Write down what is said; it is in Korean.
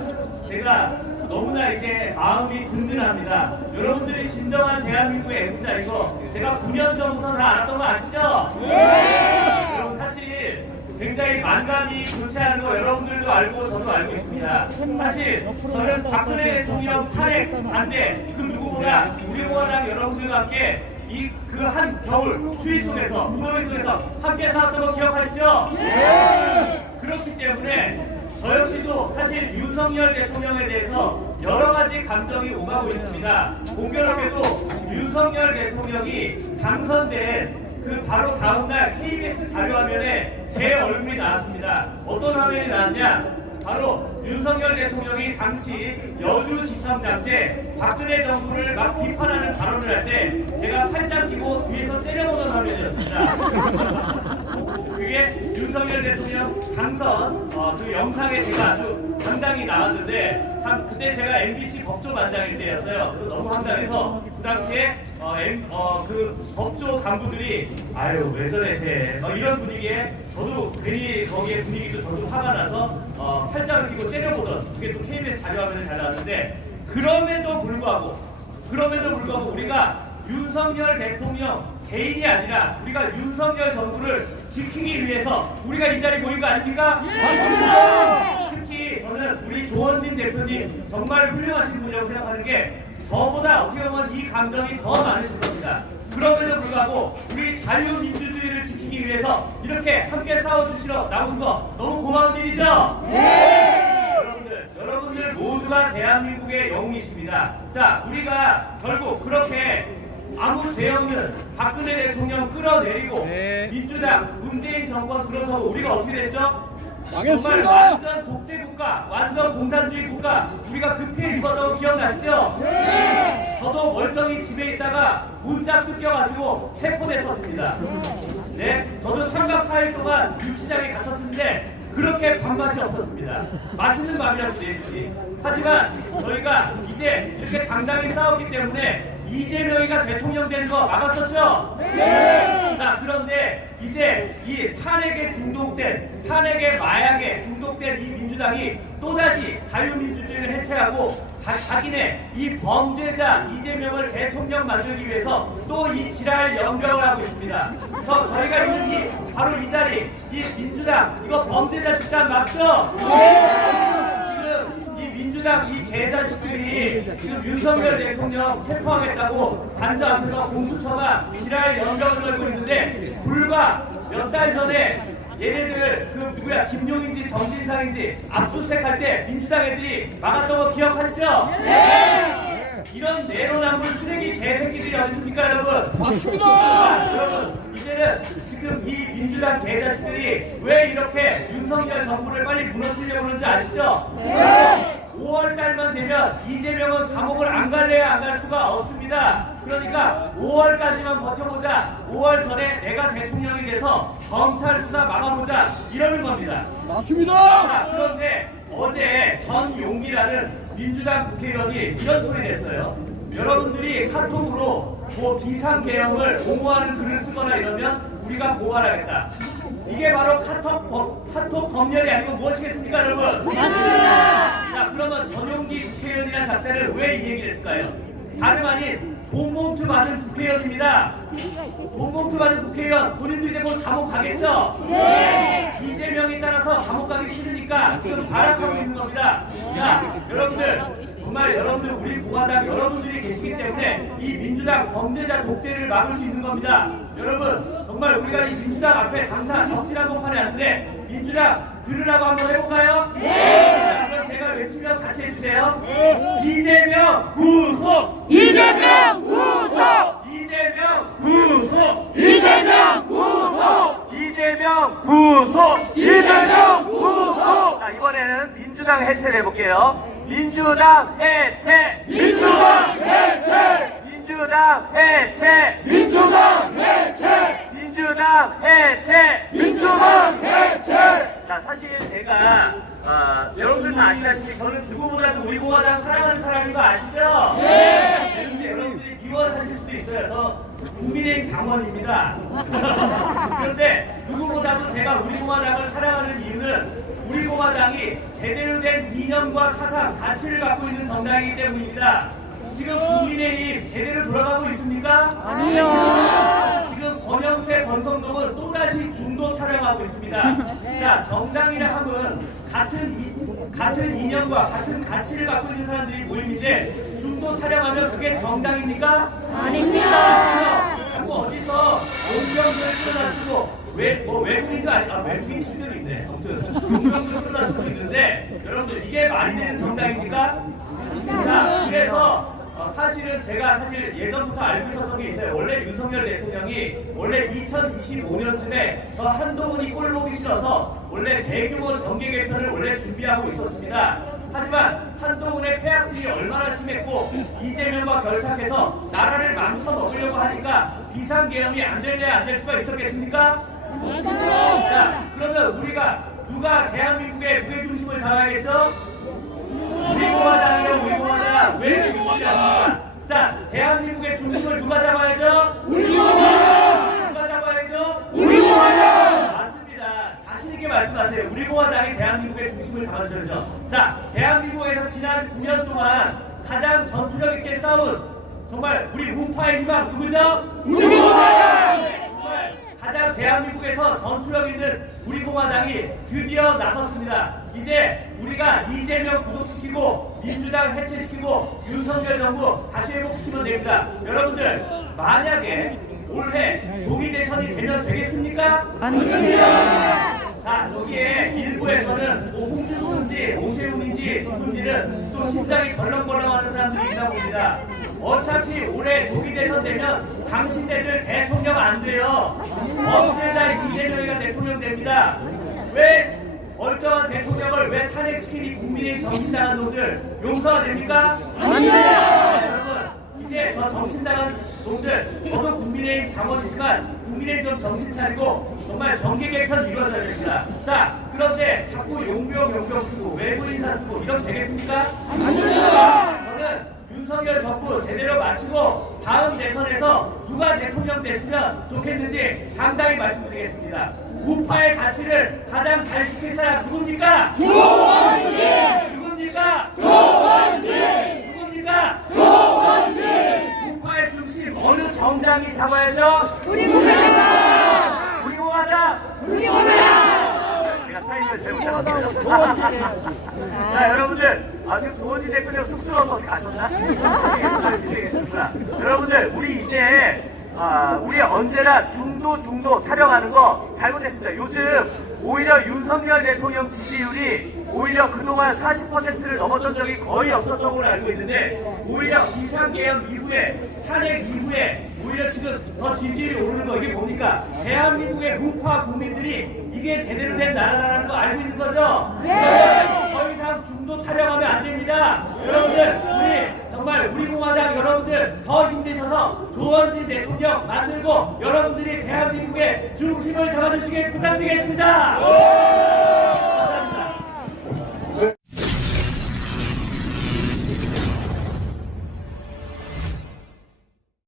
때마다 제가 너무나 이제 마음이 든든합니다. 여러분들이 진정한 대한민국의 애국자이고 제가 9년 전부터 다 알았던 거 아시죠? 네! 여러분 사실 굉장히 만감이 좋지 않은 거 여러분들도 알고 저도 알고 있습니다. 사실 저는 박근혜 대통령 탄핵 반대 그 누구보다 우리 공화당 여러분들과 함께 그 한 겨울 추위 속에서 무더위 속에서 함께 살았던 거 기억하시죠? 네! 그렇기 때문에 저 역시도 사실 윤석열 대통령에 대해서 여러 가지 감정이 오가고 있습니다. 공교롭게도 윤석열 대통령이 당선된 그 바로 다음날 KBS 자료화면에 제 얼굴이 나왔습니다. 어떤 화면이 나왔냐? 바로 윤석열 대통령이 당시 여주지청장 때 박근혜 정부를 막 비판하는 발언을 할 때 제가 팔짱 끼고 뒤에서 째려보던 화면이었습니다. 그게 윤석열 대통령 당선 그 영상에 제가 아주 당당히 나왔는데 참 그때 제가 MBC 법조반장일 때였어요. 너무 황당해서 그 당시에 그 법조 간부들이 아유 왜 저래 쟤 이런 분위기에 저도 괜히 거기에 분위기도 저도 화가 나서 팔짱을 끼고 째려보던 그게 또 KBS 자료화면에 잘 나왔는데 그럼에도 불구하고 우리가 윤석열 대통령 개인이 아니라 우리가 윤석열 정부를 지키기 위해서 우리가 이 자리에 모인 거 아닙니까? 맞습니다. 특히 저는 우리 조원진 대표님 정말 훌륭하신 분이라고 생각하는 게 저보다 어떻게 보면 이 감정이 더 많으실 겁니다. 그럼에도 불구하고 우리 자유민주주의를 지키기 위해서 이렇게 함께 싸워주시러 나오신 거 너무 고마운 일이죠? 네! 여러분들 모두가 대한민국의 영웅이십니다. 자, 우리가 결국 그렇게 아무 죄 없는 박근혜 대통령 끌어내리고 민주당, 문재인 정권 들어서고 우리가 어떻게 됐죠? 정말 완전 독재국가, 완전 공산주의 국가 우리가 그 피해 입어서 기억나시죠? 네. 저도 멀쩡히 집에 있다가 문짝 뜯겨가지고 체포됐었습니다. 네, 저도 3박 4일 동안 유치장에 갇혔는데 그렇게 밥맛이 없었습니다. 맛있는 밥이라고 내주지. 하지만 저희가 이제 이렇게 당당히 싸웠기 때문에 이재명이가 대통령 되는 거 막았었죠? 네! 자, 그런데 이제 이 탄핵에 중독된, 탄핵의 마약에 중독된 이 민주당이 또다시 자유민주주의를 해체하고 자기네 이 범죄자 이재명을 대통령 만들기 위해서 또 이 지랄 연병을 하고 있습니다. 저희가 있는 바로 이 자리, 이 민주당, 이거 범죄자 집단 맞죠? 지금 이 민주당 이 개자식들이 지금 윤석열 대통령 체포하겠다고 단저 앞에서 공수처가 지랄 연병을 걸고 있는데 불과 몇 달 전에 얘네들 그 누구야 김용인지 정진상인지 압수수색할 때 민주당 애들이 막았던 거 기억하시죠? 네! 이런 내로남불 쓰레기 개새끼들이 어디 있습니까 여러분? 맞습니다! 여러분 이제는 지금 이 민주당 개자식들이 왜 이렇게 윤석열 정부를 빨리 무너뜨리려고 하는지 아시죠? 네! 5월달만 되면 이재명은 감옥을 안 갈래야 안 갈 수가 없습니다. 그러니까 5월까지만 버텨보자. 5월 전에 내가 대통령이 돼서 검찰 수사 막아보자. 이러는 겁니다. 맞습니다. 자, 그런데 어제 전용기라는 민주당 국회의원이 이런 소리를 했어요. 여러분들이 카톡으로 뭐 비상계엄을 옹호하는 글을 쓰거나 이러면 우리가 고발하겠다. 이게 바로 카톡 검열이 아니고 무엇이겠습니까, 여러분? 맞습니다. 자, 그러면 전용기 국회의원이라는 작자를 왜 이 얘기를 했을까요? 다름 아닌 돈봉투 받은 국회의원입니다. 돈봉투 받은 국회의원, 본인도 이제 곧 감옥 가겠죠? 네. 이재명에 따라서 감옥 가기 싫으니까 지금 발악하고 있는 겁니다. 자, 여러분들. 정말 여러분들 우리 공화당 여러분들이 계시기 때문에 이 민주당 범죄자 독재를 막을 수 있는 겁니다. 여러분 정말 우리가 이 민주당 앞에 당사 적진 한번판에 왔는데 민주당 들으라고 한번 해볼까요? 네! 자, 그럼 제가 외치면 같이 해주세요. 네. 이재명 구속! 이재명 구속! 이재명 구속! 이재명 구속! 이재명 구속! 이재명 구속! 자, 이번에는 민주당 해체를 해볼게요. 민주당 해체! 민주당 해체! 민주당 해체! 민주당 해체! 민주당 해체! 민주당 해체! 자, 사실 제가 여러분들 다 아시다시피 저는 누구보다도 우리 공화당 사랑하는 사람인 거 아시죠? 네! 그런데 여러분들이 미워하실 수도 있어요. 저 국민의힘 당원입니다. 그런데 누구보다도 제가 우리 공화당을 사랑하는 이유는 우리 공화당이 제대로 된 이념과 사상, 가치를 갖고 있는 정당이기 때문입니다. 지금 국민의힘 제대로 돌아가고 있습니까? 아니요. 지금 권영세, 권성동은 또다시 중도 타령하고 있습니다. 자, 정당이라 함은 같은 이념과 같은 가치를 갖고 있는 사람들이 모임인데 중도 타령하면 그게 정당입니까? 아닙니다. 자꾸 어디서 용병들을 끌어다쓰고 외국인도 외국인 실제로 있네. 아무튼 용병들을 끌어다쓰고 있는데 여러분들 이게 말이 되는 정당입니까? 자, 그래서 사실은 제가 예전부터 알고 있었던 게 있어요. 원래 윤석열 대통령이 원래 2025년쯤에 저 한동훈이 꼴 보기 싫어서 원래 대규모 정계 개편을 원래 준비하고 있었습니다. 하지만 한동훈의 폐악질이 얼마나 심했고 이재명과 결탁해서 나라를 망쳐 먹으려고 하니까 비상계엄이 안 될 수가 있었겠습니까? 자, 그러면 우리가 누가 대한민국의 무게중심을 잡아야겠죠? 우리 공화당이요, 우리 공화당. 왜 이렇게 믿지 않습니까? 자, 대한민국의 중심을 누가 잡아야죠? 우리 공화당! 누가 잡아야죠? 우리 공화당! 맞습니다. 자신있게 말씀하세요. 우리 공화당이 대한민국의 중심을 잡아줘야죠. 자, 대한민국에서 지난 9년 동안 가장 전투력 있게 싸운 정말 우리 우파의 희망 누구죠? 우리 공화당! 정말 가장 대한민국에서 전투력 있는 우리 공화당이 드디어 나섰습니다. 이제 우리가 이재명 구속시키고 민주당 해체시키고 윤석열 정부 다시 회복시키면 됩니다. 여러분들 만약에 올해 조기 대선이 되면 되겠습니까? 아닙니다. 자, 여기에 일부에서는 홍준표인지 오세훈인지 누군지는 또 심장이 벌렁벌렁하는 사람들이 있나 봅니다. 어차피 올해 조기 대선 되면 당신네들 대통령 안 돼요. 없애자 이재명이가 대통령 됩니다. 왜 멀쩡한 대통령을 왜 탄핵시키니 국민의 정신당한 놈들 용서가 됩니까? 아닙니다. 여러분, 이제 저 정신당한 놈들, 저도 국민의힘 당원이지만 국민의힘 좀 정신 차리고 정말 정계 개편 이루어져야 됩니다. 자, 그런데 자꾸 용병 쓰고 외부 인사 쓰고 이러면 되겠습니까? 아닙니다! 저는 윤석열 정부 제대로 마치고 다음 대선에서 누가 대통령 됐으면 좋겠는지 당당히 말씀드리겠습니다. 우파의 가치를 가장 잘 지킬 사람 누굽니까? 조원진! 누굽니까? 조원진! 누굽니까? 조원진! 우파의 중심 어느 정당이 잡아야죠? 우리 공화당. 우리 공화당! 우리 공화당. 제가 타이밍을 잘못 잡았어요. 자, 여러분들, 지금 조원진 대표님 쑥스러워서 어디 가셨나? 여러분들, 우리 이제, 우리 언제나 중도 타령하는 거 잘못했습니다. 요즘 오히려 윤석열 대통령 지지율이 오히려 그동안 40%를 넘었던 적이 거의 없었던 걸로 알고 있는데 오히려 비상계엄 이후에 탄핵 이후에 오히려 지금 더 지지율이 오르는 거 이게 뭡니까? 대한민국의 우파 국민들이 이게 제대로 된 나라라는 거 알고 있는 거죠? 네. 더 이상 중도 타령하면 안 됩니다. 여러분들 정말 우리 공화당 여러분들 더 힘내셔서 조원진 대통령 만들고 여러분들이 대한민국의 중심을 잡아주시길 부탁드리겠습니다.